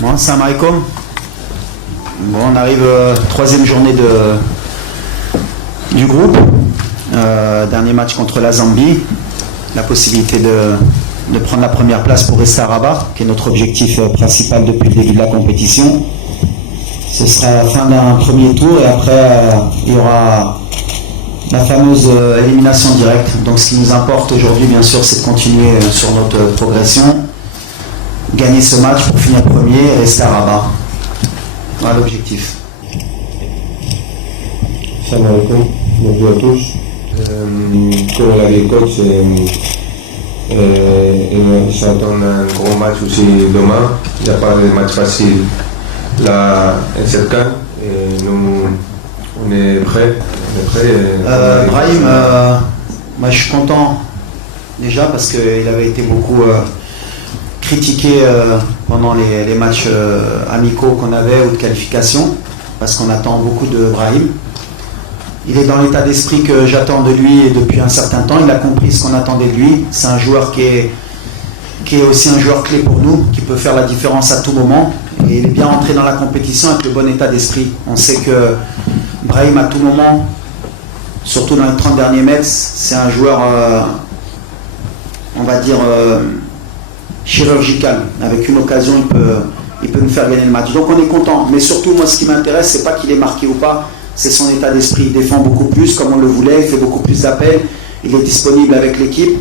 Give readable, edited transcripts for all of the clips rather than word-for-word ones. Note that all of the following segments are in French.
Bon, salam alaikum. Bon, on arrive troisième journée du groupe. Dernier match contre la Zambie. La possibilité de prendre la première place pour rester à Rabat, qui est notre objectif principal depuis le début de la compétition. Ce sera la fin d'un premier tour et après il y aura la fameuse élimination directe. Donc ce qui nous importe aujourd'hui, bien sûr, c'est de continuer sur notre progression, gagner ce match pour finir premier et rester à Rabat. Voilà l'objectif. Salam alaikum, bonjour à tous. Comme l'a dit le coach, il s'attend un gros match aussi demain. Il n'y a pas de match facile là en cette CAN. Nous, on est prêts. Brahim, moi je suis content déjà parce qu'il avait été beaucoup critiqué pendant les matchs amicaux qu'on avait ou de qualification, parce qu'on attend beaucoup de Brahim. Il est dans l'état d'esprit que j'attends de lui depuis un certain temps. Il a compris ce qu'on attendait de lui. C'est un joueur qui est aussi un joueur clé pour nous, qui peut faire la différence à tout moment. Et il est bien entré dans la compétition avec le bon état d'esprit. On sait que Brahim, à tout moment, surtout dans les 30 derniers mètres, c'est un joueur, on va dire, chirurgical. Avec une occasion, il peut nous faire gagner le match. Donc on est content. Mais surtout, moi, ce qui m'intéresse, c'est pas qu'il est marqué ou pas. C'est son état d'esprit. Il défend beaucoup plus comme on le voulait, il fait beaucoup plus d'appels, il est disponible avec l'équipe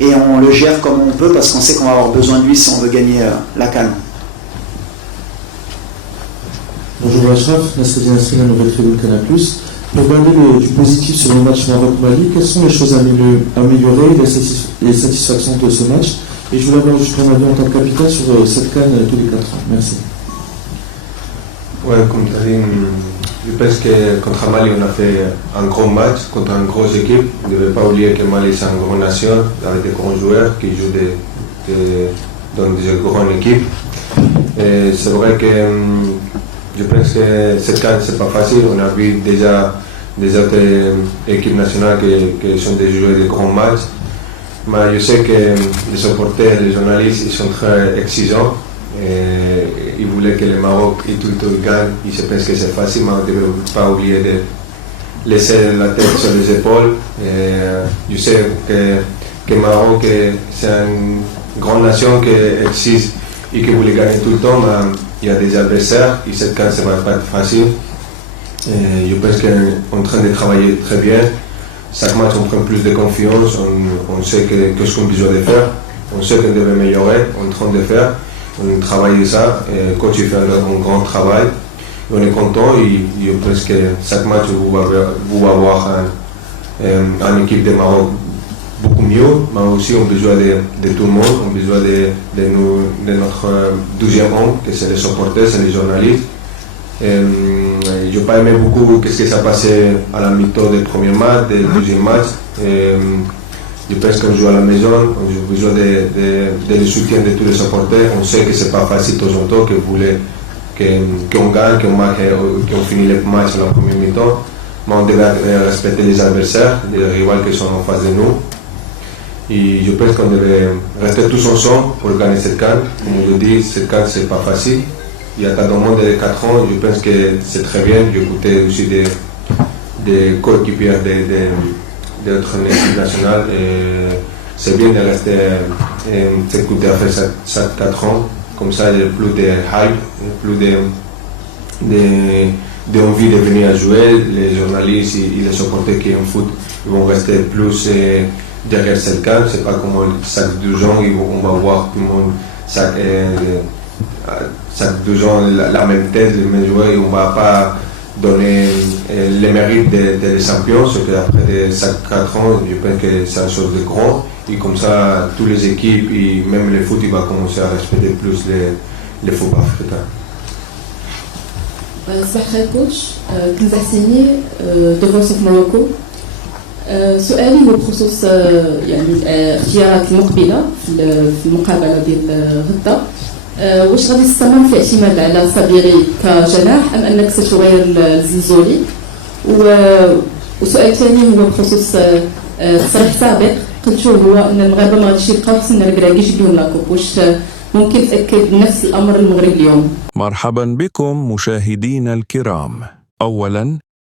et on le gère comme on peut parce qu'on sait qu'on va avoir besoin de lui si on veut gagner la CAN. Bonjour Achraf, Nasreddin Nasrina, Nouvelle Tribune Canal+. Pour parler du positif sur le match Maroc-Mali, quelles sont les choses à améliorer, les satisfactions de ce match? Et je voulais avoir juste ton avis en tant que capitaine sur cette CAN tous les 4 ans. Merci. Ouais, comme tu as dit, je pense que contre Mali, on a fait un gros match contre une grosse équipe. On ne devait pas oublier que Mali, c'est une grande nation avec des grands joueurs qui jouent dans des grandes équipes. Et c'est vrai que je pense que cette CAN, c'est pas facile. On a vu déjà des autres équipes nationales qui sont déjà jouées des grands matchs. Mais je sais que les supporters, les journalistes, ils sont très exigeants. Et ils voulaient que le Maroc et tout gagne. Ils se pensent que c'est facile, mais on ne devait pas oublier de laisser la tête sur les épaules. Et je sais que le Maroc, c'est une grande nation qui existe et qui voulait gagner tout le temps, mais il y a des adversaires et cette CAN, ça ne va pas être facile. Et je pense qu'on est en train de travailler très bien. Chaque match, on prend plus de confiance, on sait ce qu'on a besoin de faire, on sait qu'on devait améliorer, on est en train de faire. On travaille ça, et le coach fait un grand travail. On est content et je pense que chaque match, vous allez avoir une équipe de Maroc beaucoup mieux, mais aussi on a besoin de tout le monde, on a besoin de notre deuxième homme, que c'est les supporters, c'est les journalistes. Je n'ai pas aimé beaucoup ce qui s'est passé à la mi-temps du premier match, du deuxième match. Je pense qu'on joue à la maison, on a besoin de soutien de tous les supporters. On sait que ce n'est pas facile de temps en temps, qu'on gagne, qu'on finit le match à la première mi-temps. Mais on devait respecter les adversaires, les rivaux qui sont en face de nous. Et je pense qu'on devait rester tous ensemble pour gagner cette CAN. Comme je le dis, cette CAN, ce n'est pas facile. Il y a dans le monde de 4 ans, je pense que c'est très bien. J'ai écouté aussi des coéquipiers d'être une équipe nationale et c'est bien de rester s'écouter à faire ça 4 ans, comme ça il y a plus de hype, plus d'envie de venir jouer. Les journalistes et les supporters qui en foot ils vont rester plus derrière cette CAN. C'est pas comme chaque 2 ans on va voir tout le monde chaque 2 ans la même tête, les mêmes joueurs, et on va pas donner les mérites des champions, ce qu'après chaque 4 ans, je pense que c'est une chose de grand. Et comme ça, toutes les équipes, et même le foot, il va commencer à respecter plus les foot africains. صباح الخير كوتش كنت حسيني ديفونس في موروكو. سؤالي هو بخصوص يعني اختيارات المقبله في المقابله ديال غدا. واش غادي تستمر في الاعتماد على صبيري كجناح ام انك ستغير الزلزولي؟ وسؤال ثاني هو بخصوص تصريح سابق قلتو هو ان المغاربه ما غاديش يبقاو في سن الكراكيش يجيبهم لاكوب. واش ممكن تأكد نفس الأمر المغرب اليوم؟ مرحبا بكم مشاهدينا الكرام. أولا،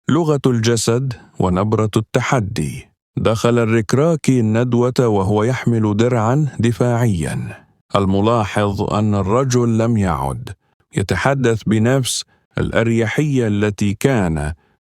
لغة الجسد ونبرة التحدي. دخل الركراكي الندوة وهو يحمل درعا دفاعيا. الملاحظ أن الرجل لم يعد يتحدث بنفس الأريحية التي كان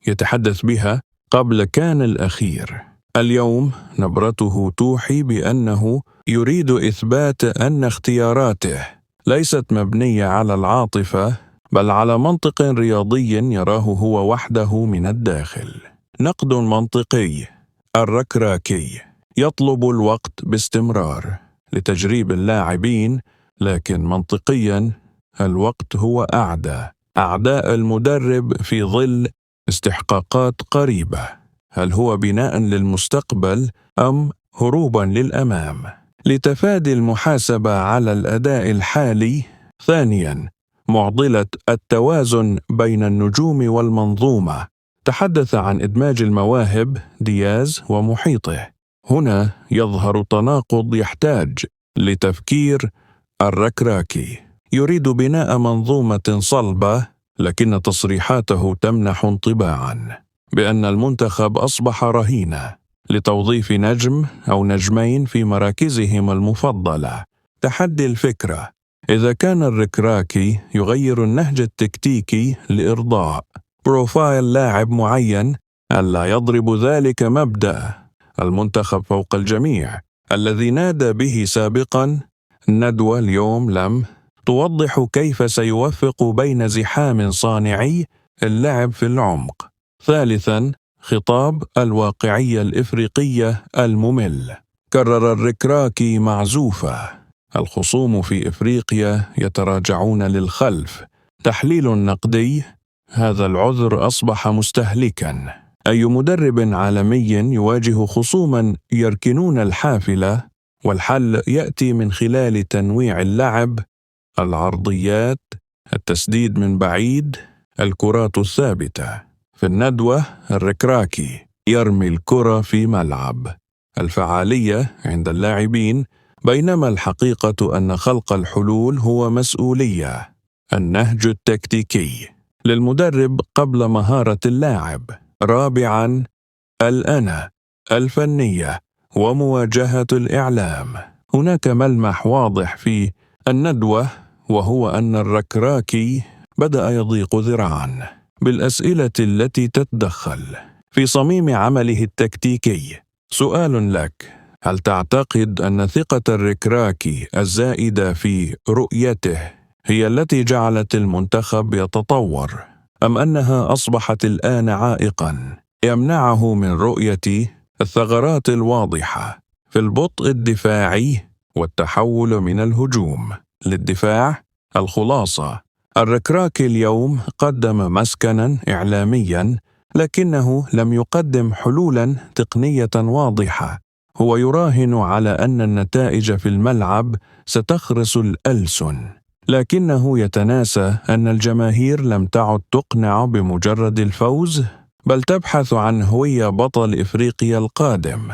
يتحدث بها قبل كان الأخير. اليوم نبرته توحي بأنه يريد إثبات أن اختياراته ليست مبنية على العاطفة بل على منطق رياضي يراه هو وحده من الداخل. نقد منطقي. الركراكي يطلب الوقت باستمرار لتجريب اللاعبين، لكن منطقيا الوقت هو أعداء المدرب في ظل استحقاقات قريبة. هل هو بناء للمستقبل أم هروبا للأمام؟ لتفادي المحاسبة على الأداء الحالي. ثانيا، معضلة التوازن بين النجوم والمنظومة. تحدث عن إدماج المواهب دياز ومحيطه. هنا يظهر تناقض يحتاج لتفكير الركراكي. يريد بناء منظومة صلبة، لكن تصريحاته تمنح انطباعا بأن المنتخب أصبح رهينة لتوظيف نجم أو نجمين في مراكزهم المفضلة. تحدي الفكرة. إذا كان الركراكي يغير النهج التكتيكي لإرضاء بروفايل لاعب معين، ألا يضرب ذلك مبدأ المنتخب فوق الجميع الذي نادى به سابقا؟ الندوة اليوم لم توضح كيف سيوفق بين زحام صانعي اللعب في العمق. ثالثا، خطاب الواقعية الإفريقية الممل. كرر الركراكي معزوفة. الخصوم في إفريقيا يتراجعون للخلف. تحليل نقدي. هذا العذر أصبح مستهلكا. أي مدرب عالمي يواجه خصوما يركنون الحافلة، والحل يأتي من خلال تنويع اللعب، العرضيات، التسديد من بعيد، الكرات الثابتة. في الندوة الركراكي يرمي الكرة في ملعب الفعالية عند اللاعبين، بينما الحقيقة أن خلق الحلول هو مسؤولية. النهج التكتيكي للمدرب قبل مهارة اللاعب. رابعا، الأنا الفنية ومواجهة الإعلام. هناك ملمح واضح في الندوة، وهو أن الركراكي بدأ يضيق ذراعا بالأسئلة التي تتدخل في صميم عمله التكتيكي. سؤال لك: هل تعتقد أن ثقة الركراكي الزائدة في رؤيته هي التي جعلت المنتخب يتطور، أم أنها أصبحت الآن عائقاً يمنعه من رؤية الثغرات الواضحة في البطء الدفاعي والتحول من الهجوم للدفاع؟ الخلاصة: الركراكي اليوم قدم مسكناً إعلامياً، لكنه لم يقدم حلولاً تقنية واضحة. هو يراهن على أن النتائج في الملعب ستخرس الألسن، لكنه يتناسى أن الجماهير لم تعد تقنع بمجرد الفوز، بل تبحث عن هوية بطل إفريقيا القادم.